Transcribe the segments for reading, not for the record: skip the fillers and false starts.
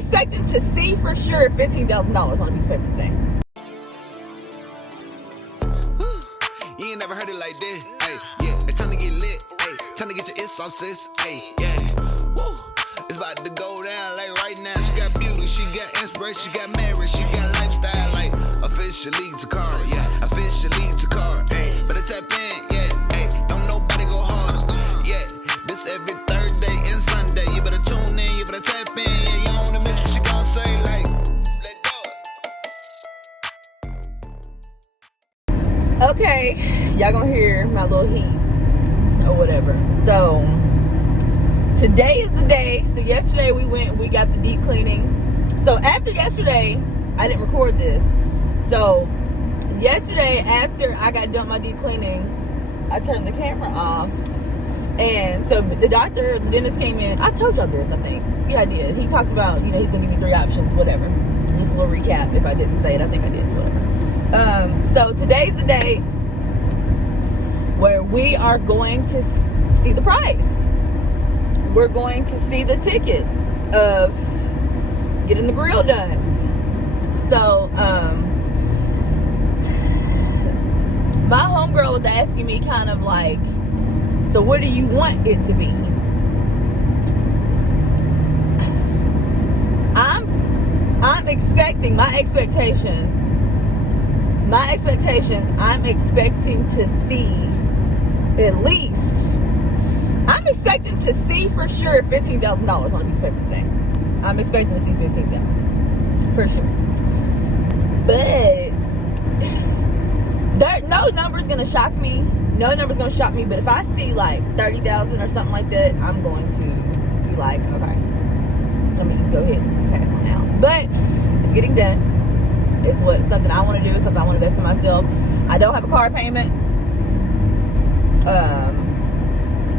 expecting to see for sure $15,000 on a piece of paper today. You ain't never heard it like this. Hey, yeah, it's time to get lit. Hey, time to get your its on, sis. Hey, yeah. Woo. It's about to go down like right now. She got beauty, she got inspiration, she got marriage, she got lifestyle. Like officially to car, yeah. Officially to car, hey. Better tap in, yeah. Hey, don't nobody go hard, yeah. This every Thursday and Sunday. You better tune in, you better tap in, yeah. You don't wanna miss what she gon' say, like, let go. Okay, y'all gonna hear my little heat or whatever. So today is the day. So yesterday we got the deep cleaning. So after yesterday, I didn't record this. So yesterday after I got done my deep cleaning, I turned the camera off. And so the dentist came in. I told y'all this, I think. Yeah, I did. He talked about, he's gonna give me 3 options, whatever. Just a little recap. If I didn't say it, I think I did, whatever. So today's the day where we are going to see the price. We're going to see the ticket of getting the grill done. So, my homegirl was asking me kind of like, so what do you want it to be? I'm expecting, my expectations, I'm expecting to see at least, I'm expecting to see for sure $15,000 on a piece of paper today. I'm expecting to see $15,000 for sure. But no number's gonna shock me. No number's gonna shock me. But if I see like 30,000 or something like that, I'm going to be like, okay, let me just go ahead and pass on out. But it's getting done. It's something I want to do. It's something I want to invest in myself. I don't have a car payment.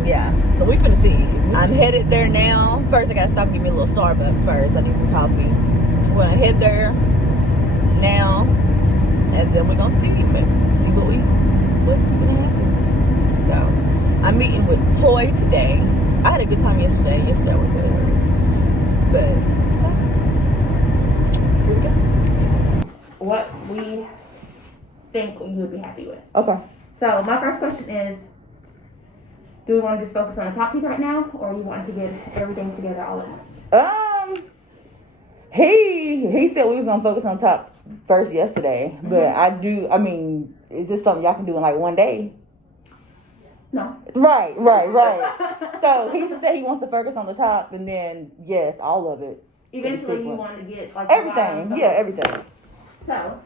Yeah. So we finna see. I'm headed there now. First, I gotta stop and get me a little Starbucks first. I need some coffee. We're gonna head there now, and then we're gonna see what's gonna happen. So I'm meeting with Toy today. I had a good time yesterday. Yesterday I went better. But so here we go. What we think you would be happy with. Okay. So my first question is, do we want to just focus on the top teeth right now, or you want to get everything together all at once? He said we was gonna focus on top first yesterday, but is this something y'all can do in like one day? No. Right. So he just said he wants to focus on the top, and then yes, all of it. Eventually, you want to get like everything. Yeah, everything. So,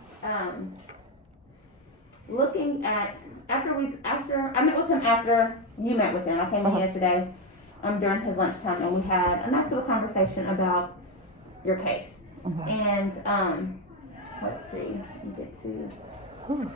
looking at after I met with him after you met with him. I came in yesterday during his lunchtime, and we had a nice little conversation about your case. And let's see, get to.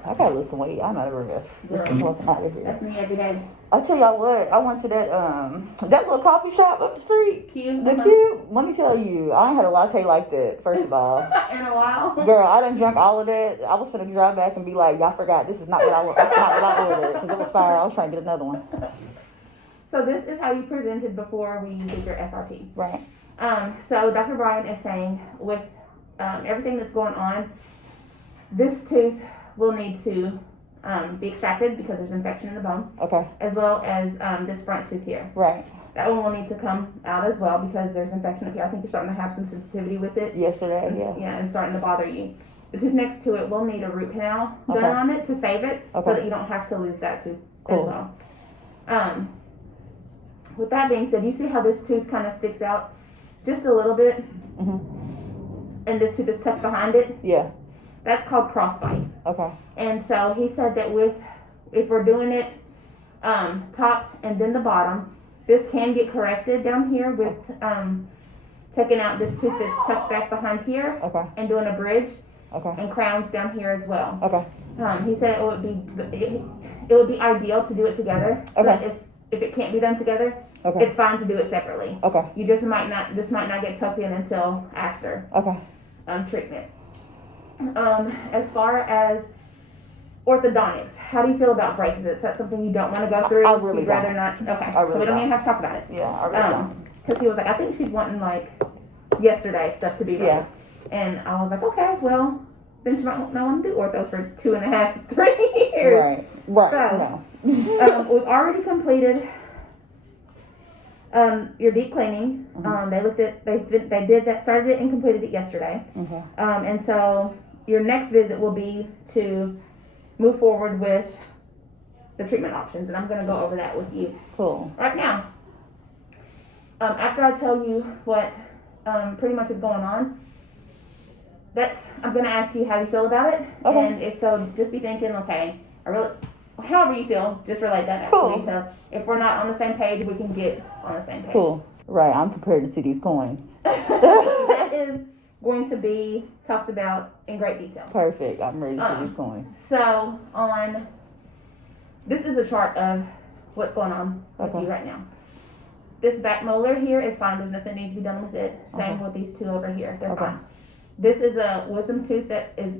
I gotta lose some weight. I'm out of breath. That's me every day. I tell y'all what, I went to that little coffee shop up the street. Cute. The Cute. Let me tell you, I ain't had a latte like that, first of all. In a while. Girl, I done drunk all of that. I was finna drive back and be like, y'all forgot, this is not what I ordered. Because it was fire. I was trying to get another one. So this is how you presented before we did your SRP. Right. So Dr. Brian is saying with everything that's going on, this tooth will need to be extracted because there's infection in the bone. Okay. As well as this front tooth here. Right. That one will need to come out as well because there's infection up here. I think you're starting to have some sensitivity with it. Yesterday, yeah. Yeah, and starting to bother you. The tooth next to it will need a root canal done on it to save it so that you don't have to lose that tooth as well. With that being said, you see how this tooth kind of sticks out just a little bit? And this tooth is tucked behind it? Yeah. That's called crossbite. Okay. And so he said that if we're doing it top and then the bottom, this can get corrected down here with taking out this tooth that's tucked back behind here and doing a bridge and crowns down here as well. Okay. He said it would be ideal to do it together. But if it can't be done together, it's fine to do it separately. Okay. You just might not get tucked in until after treatment. As far as orthodontics, how do you feel about braces? Is that something you don't want to go through? I really You'd rather not? Okay. So we don't even have to talk about it. Yeah, I really don't. Because he was like, I think she's wanting like yesterday, stuff to be ready. Yeah. And I was like, okay, well, then she might not want to do ortho for 2.5, 3 years. Right. So, we've already completed your deep cleaning. They did that, started it and completed it yesterday. And so your next visit will be to move forward with the treatment options, and I'm going to go over that with you. Cool. Right now. After I tell you what pretty much is going on, I'm going to ask you how you feel about it. Okay. And so just be thinking, okay, however you feel, just relate that back to me. So if we're not on the same page, we can get on the same page. Cool. Right. I'm prepared to see these coins. That is going to be talked about in great detail. Perfect. I'm ready to see these coins. So this is a chart of what's going on with you right now. This back molar here is fine. There's nothing that needs to be done with it. Same with these two over here. They're fine. This is a wisdom tooth that is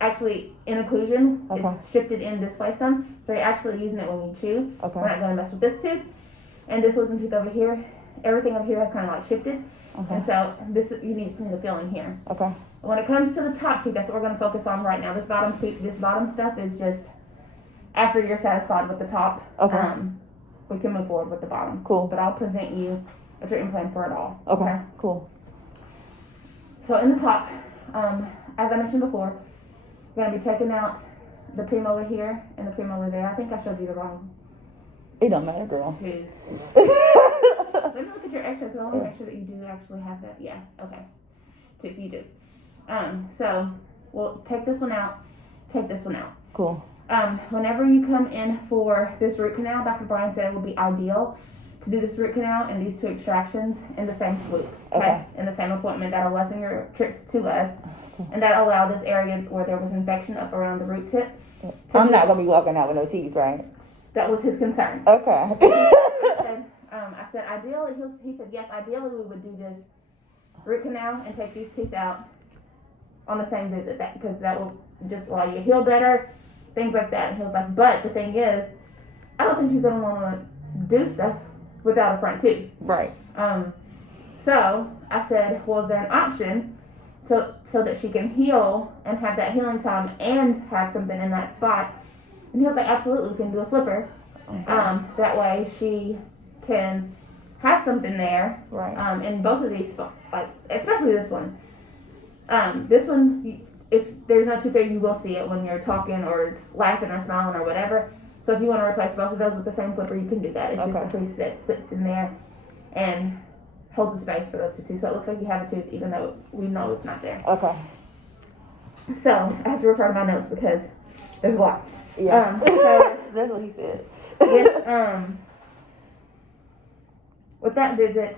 actually in occlusion. It's shifted in this way some. So you're actually using it when you chew. We're not going to mess with this tooth. And this wisdom tooth over here, everything over here has kind of like shifted. And so you just need to feel in here. When it comes to the top tooth, that's what we're going to focus on right now. This bottom stuff is just after you're satisfied with the top. We can move forward with the bottom. Cool. But I'll present you a treatment plan for it all. Okay. Cool. So in the top, as I mentioned before, we're going to be taking out the premolar here and the premolar there. I think I showed you the wrong. It don't matter, girl. Let me look at your x-rays. I want to make sure that you do actually have that. Yeah. Okay. You do. So we'll take this one out. Take this one out. Cool. Whenever you come in for this root canal, Dr. Brian said it would be ideal to do this root canal and these two extractions in the same swoop, okay? In the same appointment. That'll lessen your trips to us, and that allow this area where there was infection up around the root tip. I'm not gonna be walking out with no teeth, right? That was his concern. Okay. I said ideally, he said yes, ideally we would do this root canal and take these teeth out on the same visit, because that will just allow you to heal better. Things like that. And he was like, but the thing is, I don't think she's going to want to do stuff without a front tooth. Right. So I said, well, is there an option so that she can heal and have that healing time and have something in that spot? And he was like, absolutely, we can do a flipper. That way she can have something there. Right. In both of these spots, like especially this one. This one, if there's no tooth there, you will see it when you're talking or it's laughing or smiling or whatever. So if you want to replace both of those with the same flipper, you can do that. It's just a piece that fits in there and holds the space for those two teeth. So it looks like you have a tooth even though we know it's not there. Okay. So I have to refer to my notes because there's a lot. Yeah. So that's what he said. With that visit,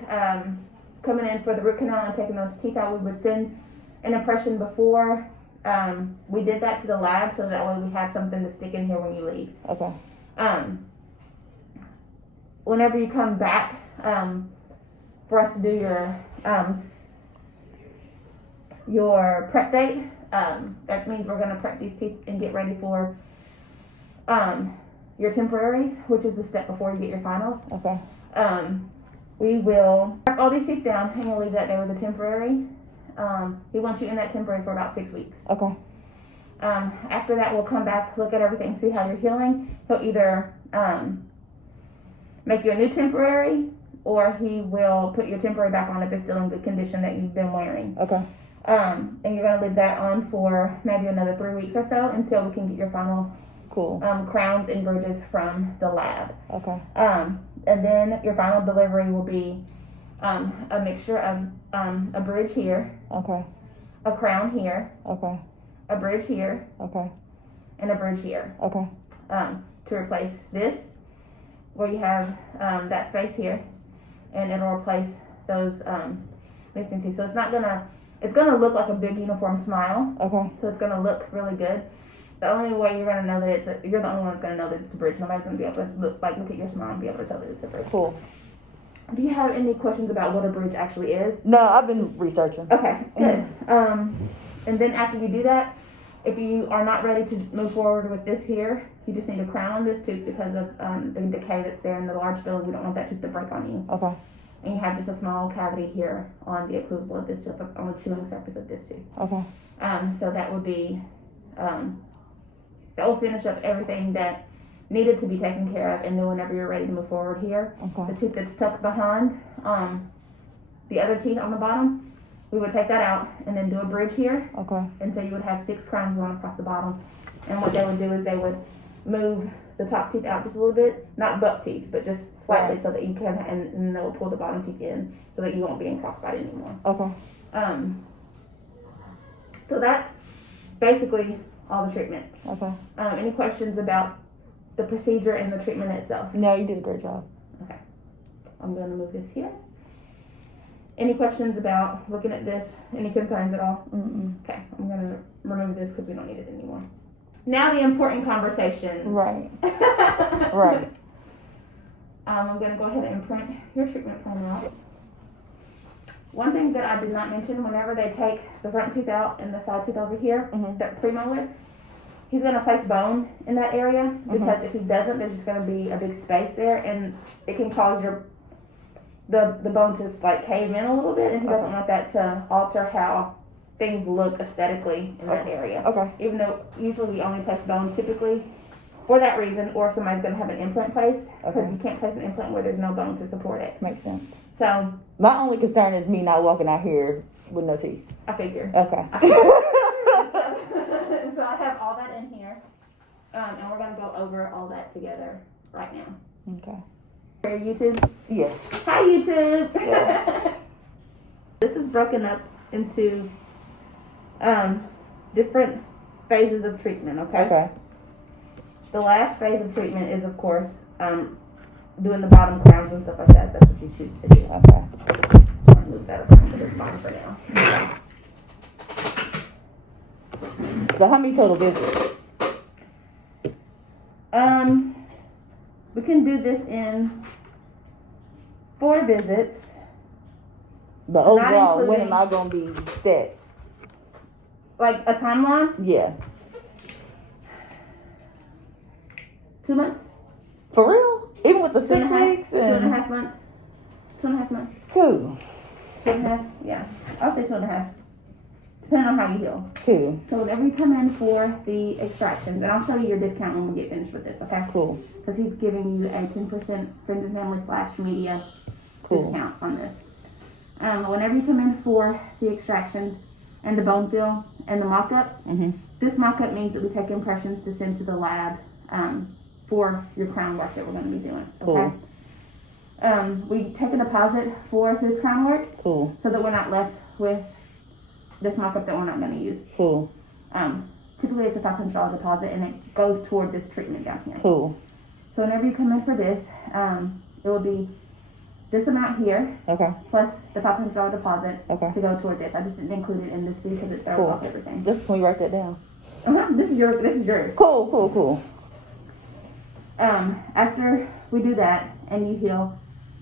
coming in for the root canal and taking those teeth out, we would send an impression before we did that to the lab, so that way we have something to stick in here when you leave. Okay. Whenever you come back for us to do your prep date, that means we're going to prep these teeth and get ready for your temporaries, which is the step before you get your finals. Okay. We will prep all these teeth down and we'll leave that there with the temporary. He wants you in that temporary for about 6 weeks. Okay. After that, we'll come back, look at everything, see how you're healing. He'll either make you a new temporary, or he will put your temporary back on if it's still in good condition that you've been wearing. Okay. And you're going to leave that on for maybe another 3 weeks or so until we can get your final crowns and bridges from the lab. Okay. And then your final delivery will be a mixture of a bridge here. Okay. A crown here. Okay. A bridge here. Okay. And a bridge here. Okay. To replace this, where you have that space here, and it'll replace those missing teeth. So it's gonna look like a big uniform smile. Okay. So it's gonna look really good. The only way you're gonna know that you're the only one that's gonna know that it's a bridge. Nobody's gonna be able to look at your smile and be able to tell that it's a bridge. Cool. Do you have any questions about what a bridge actually is? No, I've been researching. Okay, good. And then after you do that, if you are not ready to move forward with this here, you just need to crown on this tooth because of the decay that's there in the large filling. We don't want that tooth to break on you. Okay. and you have just a small cavity here on the occlusal of this tooth, on the chewing surface of this tooth. Okay. So that would be, that will finish up everything that needed to be taken care of, and then whenever you're ready to move forward here, the tooth that's tucked behind the other teeth on the bottom, we would take that out and then do a bridge here. Okay. And so you would have 6 crowns going across the bottom. And what they would do is they would move the top teeth out just a little bit, not buck teeth, but just slightly, so that you can, and they will pull the bottom teeth in so that you won't be in crossbite anymore. Okay. So that's basically all the treatment. Okay. Any questions about the procedure and the treatment itself? No, you did a great job. Okay. I'm going to move this here. Any questions about looking at this? Any concerns at all? Okay. I'm going to remove this because we don't need it anymore. Now the important conversation. Right. Right. I'm going to go ahead and print your treatment plan out. One thing that I did not mention, whenever they take the front tooth out and the side tooth over here, that premolar, he's going to place bone in that area, because if he doesn't, there's just going to be a big space there, and it can cause the bone to like cave in a little bit, and he doesn't want that to alter how things look aesthetically in that area. Okay. Even though usually we only place bone typically for that reason, or somebody's going to have an implant placed, because you can't place an implant where there's no bone to support it. Makes sense. So my only concern is me not walking out here with no teeth. I figure. Okay. So I have all that in here, and we're going to go over all that together right now. Okay. For YouTube? Yes. Hi, YouTube. Yeah. This is broken up into different phases of treatment, okay? Okay. The last phase of treatment is, of course, doing the bottom crowns and stuff like that. That's what you choose to do. Okay. I'm going to move that around, but it's fine for now. So how many total visits? We can do this in 4 visits. But overall, when am I going to be set? Like a timeline? Yeah. 2 months. For real? Even with the 6 weeks? 2.5 months. 2.5 months. Cool. 2.5, yeah. I'll say 2.5. Depending on how you heal. Cool. So whenever you come in for the extractions, and I'll show you your discount when we get finished with this, okay? Cool. Because he's giving you a 10% friends and family / media discount on this. Whenever you come in for the extractions and the bone fill and the mock-up, this mock-up means that we take impressions to send to the lab for your crown work that we're going to be doing. Okay. Cool. We take a deposit for this crown work. Cool. So that we're not left with this mock-up that we're not going to use. Cool. Typically it's a $500 deposit, and it goes toward this treatment down here. Cool. So whenever you come in for this, it will be this amount here. Okay. Plus the $500 deposit. Okay. To go toward this. I just didn't include it in this fee because it throws off everything. Just can we write that down? This is yours. Cool, cool, cool. After we do that and you heal,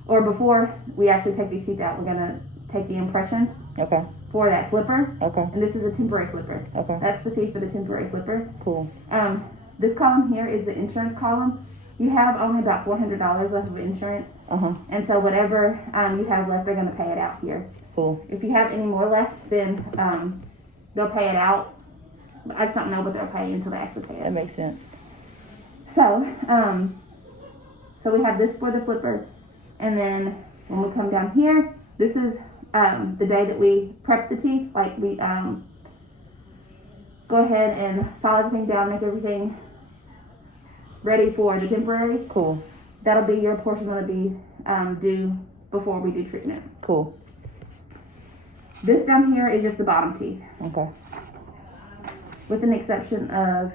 or before we actually take these teeth out, we're gonna take the impressions. Okay. For that flipper. Okay. And this is a temporary flipper. Okay. That's the fee for the temporary flipper. Cool. This column here is the insurance column. You have only about $400 left of insurance. And so whatever you have left, they're gonna pay it out here. Cool. If you have any more left, then they'll pay it out. I just don't know what they'll pay until they actually pay it. That makes sense. So, so we have this for the flipper, and then when we come down here, this is the day that we prep the teeth. Like we go ahead and file everything down, make everything ready for the temporary. Cool. That'll be your portion that'll be due before we do treatment. Cool. This down here is just the bottom teeth. Okay. With an exception of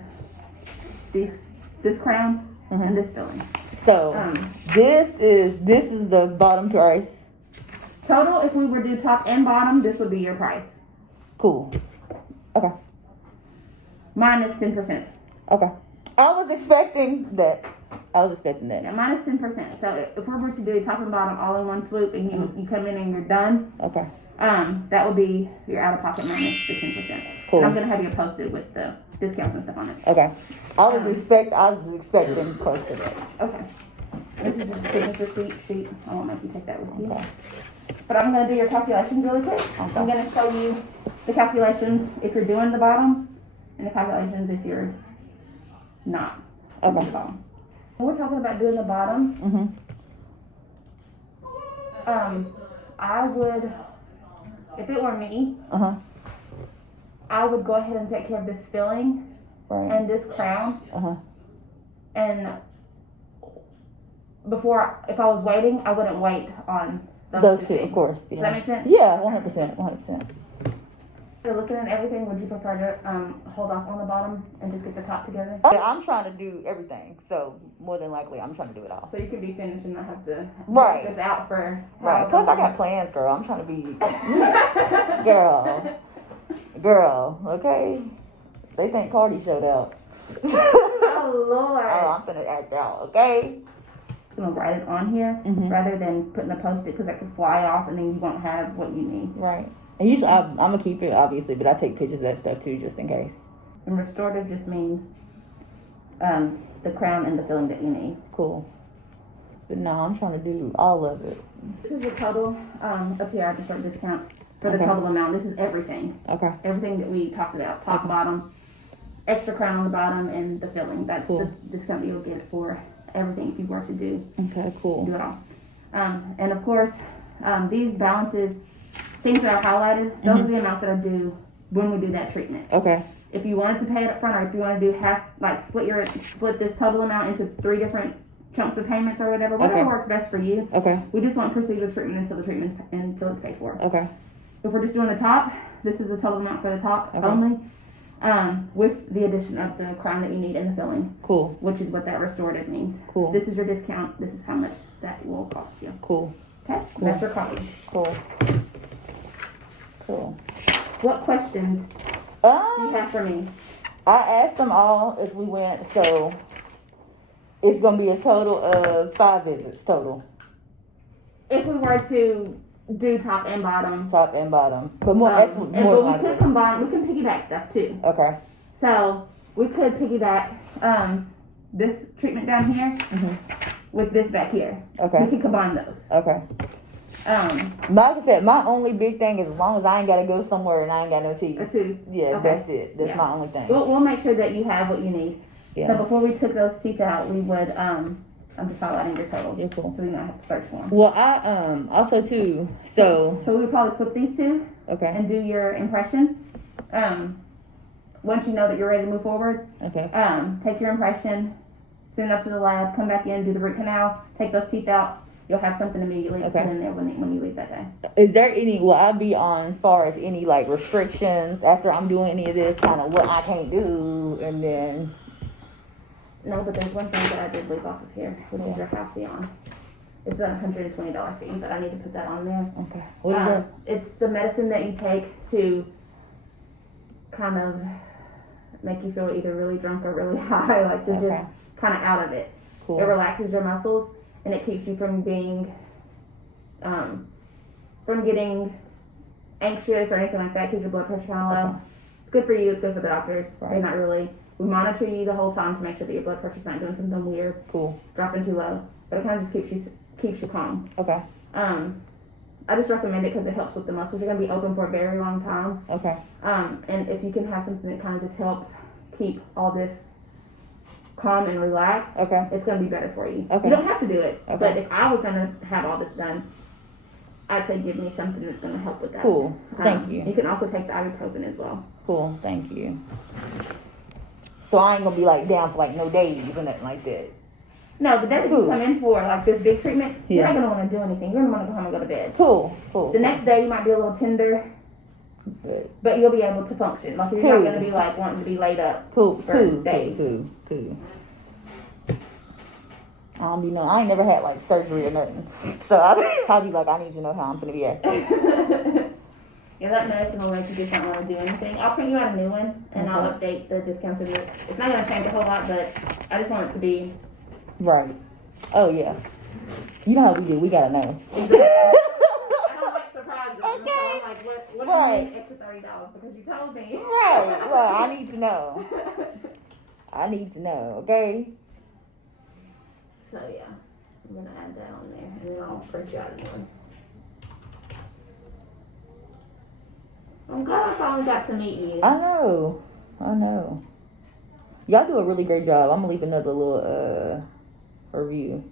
this crown and this filling. So this is the bottom price. Total, if we were to do top and bottom, this would be your price. Cool. Okay. Minus 10%. Okay. I was expecting that. Yeah, minus 10%. So if we were to do top and bottom all in one swoop, and you come in and you're done. Okay. That would be your out of pocket minus the 10%. Cool. And I'm gonna have you posted with the discounts and stuff on it. Okay. I was expecting close to that. Okay. This is just a signature sheet. I won't make you take that with you. Okay. But I'm going to do your calculations really quick. Okay. I'm going to show you the calculations if you're doing the bottom and the calculations if you're not doing the bottom. When we're talking about doing the bottom, I would, if it were me, I would go ahead and take care of this filling and this crown. And before, if I was waiting, I wouldn't wait on those two, of course. Yeah. Does that make sense? Yeah, 100%, 100%. You're looking at everything. Would you prefer to hold off on the bottom and just get the top together? Yeah, I'm trying to do everything, so more than likely, I'm trying to do it all. So you could be finished and not have to work this out for. Right. Plus, I got plans, girl. I'm trying to be girl. Okay. They think Cardi showed up. Oh Lord. Oh, I'm finna act out. Okay. I'm gonna write it on here rather than putting a post-it because that could fly off and then you won't have what you need. Right. And usually I'm gonna keep it obviously, but I take pictures of that stuff too just in case. And restorative just means the crown and the filling that you need. Cool. But no, I'm trying to do all of it. This is the total up here. I just wrote discounts for the total amount. This is everything. Okay. Everything that we talked about, top, bottom, extra crown on the bottom, and the filling. That's the discount that you'll get for everything if you were to do. Okay, cool. Do it all. And of course, these balances, things that are highlighted, those are the amounts that I do when we do that treatment. Okay. If you wanted to pay it up front, or if you want to do half, like split this total amount into 3 different chunks of payments or whatever works best for you. Okay. We just want procedural treatment until it's paid for. Okay. If we're just doing the top, this is the total amount for the top only, with the addition of the crown that you need and the filling. Cool. Which is what that restorative means. Cool. This is your discount. This is how much that will cost you. Cool. Okay. Cool. That's your copy. Cool. Cool. What questions do you have for me? I asked them all as we went, so it's going to be a total of 5 visits total. If we were to do top and bottom. Top and bottom. But more, but we could combine, we can piggyback stuff too. Okay. So we could piggyback this treatment down here with this back here. Okay. We can combine those. Okay. Like I said, my only big thing is as long as I ain't got to go somewhere and I ain't got no teeth. A tooth. Yeah, that's it. That's my only thing. We'll make sure that you have what you need. Yeah. So before we took those teeth out, we would, I'm just highlighting your totals. Yeah, cool. So we don't have to search for them. Well, I, also too, so we would probably flip these two. Okay. And do your impression. Once you know that you're ready to move forward. Okay. Take your impression, send it up to the lab, come back in, do the root canal, take those teeth out. You'll have something immediately to put in there when you leave that day. Is there any, will I be on far as any like restrictions after I'm doing any of this, kind of what I can't do, and then? No, but there's one thing that I did leave off of here, which is your Halcyon. It's a $120 fee, but I need to put that on there. Okay. What is it? It's the medicine that you take to kind of make you feel either really drunk or really high, like you're just kind of out of it. Cool. It relaxes your muscles. And it keeps you from being, from getting anxious or anything like that. Keeps your blood pressure kind of low. It's good for you. It's good for the doctors. Right. They're not really. We monitor you the whole time to make sure that your blood pressure's not doing something weird. Cool. Dropping too low. But it kind of just keeps you calm. Okay. I just recommend it because it helps with the muscles. You're gonna be open for a very long time. Okay. And if you can have something that kind of just helps keep all this calm and relaxed, it's going to be better for you. You don't have to do it, but if I was going to have all this done, I'd say give me something that's going to help with that. Cool. Thank you. You can also take the ibuprofen as well. Cool. Thank you. So I ain't going to be like down for like no days or nothing like that. No, the day that you come in for like this big treatment, you're not going to want to do anything. You're going to want to go home and go to bed. Cool. Cool. The next day you might be a little tender. But you'll be able to function. Like you're not going to be like wanting to be laid up for days. Cool. I ain't never had like surgery or nothing. So I'll be like, I need to know how I'm going to be acting. Yeah, that medicine will make you just not want to do anything. I'll print you out a new one and I'll update the discounts of it. It's not going to change a whole lot, but I just want it to be. Right. Oh, yeah. You know how we do. We got to know. Exactly. Okay. So I'm like, what do you need extra $30? Because you told me. Right. I need to know. Okay? So, yeah. I'm gonna add that on there, and then I'll print you out a new one. I'm glad I finally got to meet you. I know. Y'all do a really great job. I'm gonna leave another little review.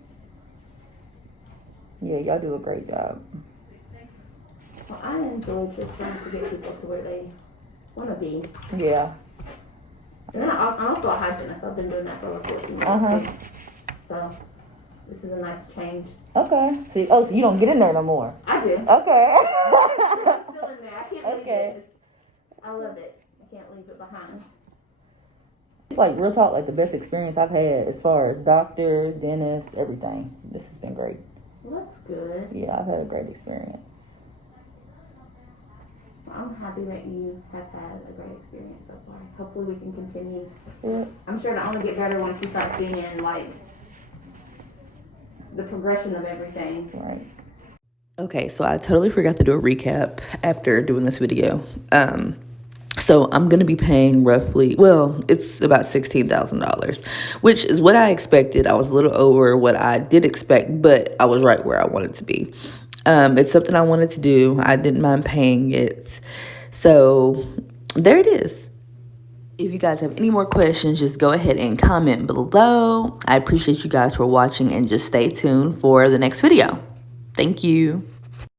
Yeah, y'all do a great job. Well, I enjoy just trying to get people to where they want to be. Yeah. And I'm also a hygienist. I've been doing that for over 14 years. So this is a nice change. Okay. See, so you don't get in there no more. I do. Okay. I'm still in there. I can't leave it. I love it. I can't leave it behind. It's like real talk, like the best experience I've had as far as doctor, dentist, everything. This has been great. Well, that's good. Yeah, I've had a great experience. Well, I'm happy that you have had a great experience so far. Hopefully we can continue. Yeah. I'm sure it'll only get better once you start seeing like the progression of everything. Right. Okay, so I totally forgot to do a recap after doing this video. So I'm going to be paying roughly, well, it's about $16,000, which is what I expected. I was a little over what I did expect, but I was right where I wanted to be. It's something I wanted to do. I didn't mind paying it. So there it is. If you guys have any more questions, just go ahead and comment below. I appreciate you guys for watching, and just stay tuned for the next video. Thank you.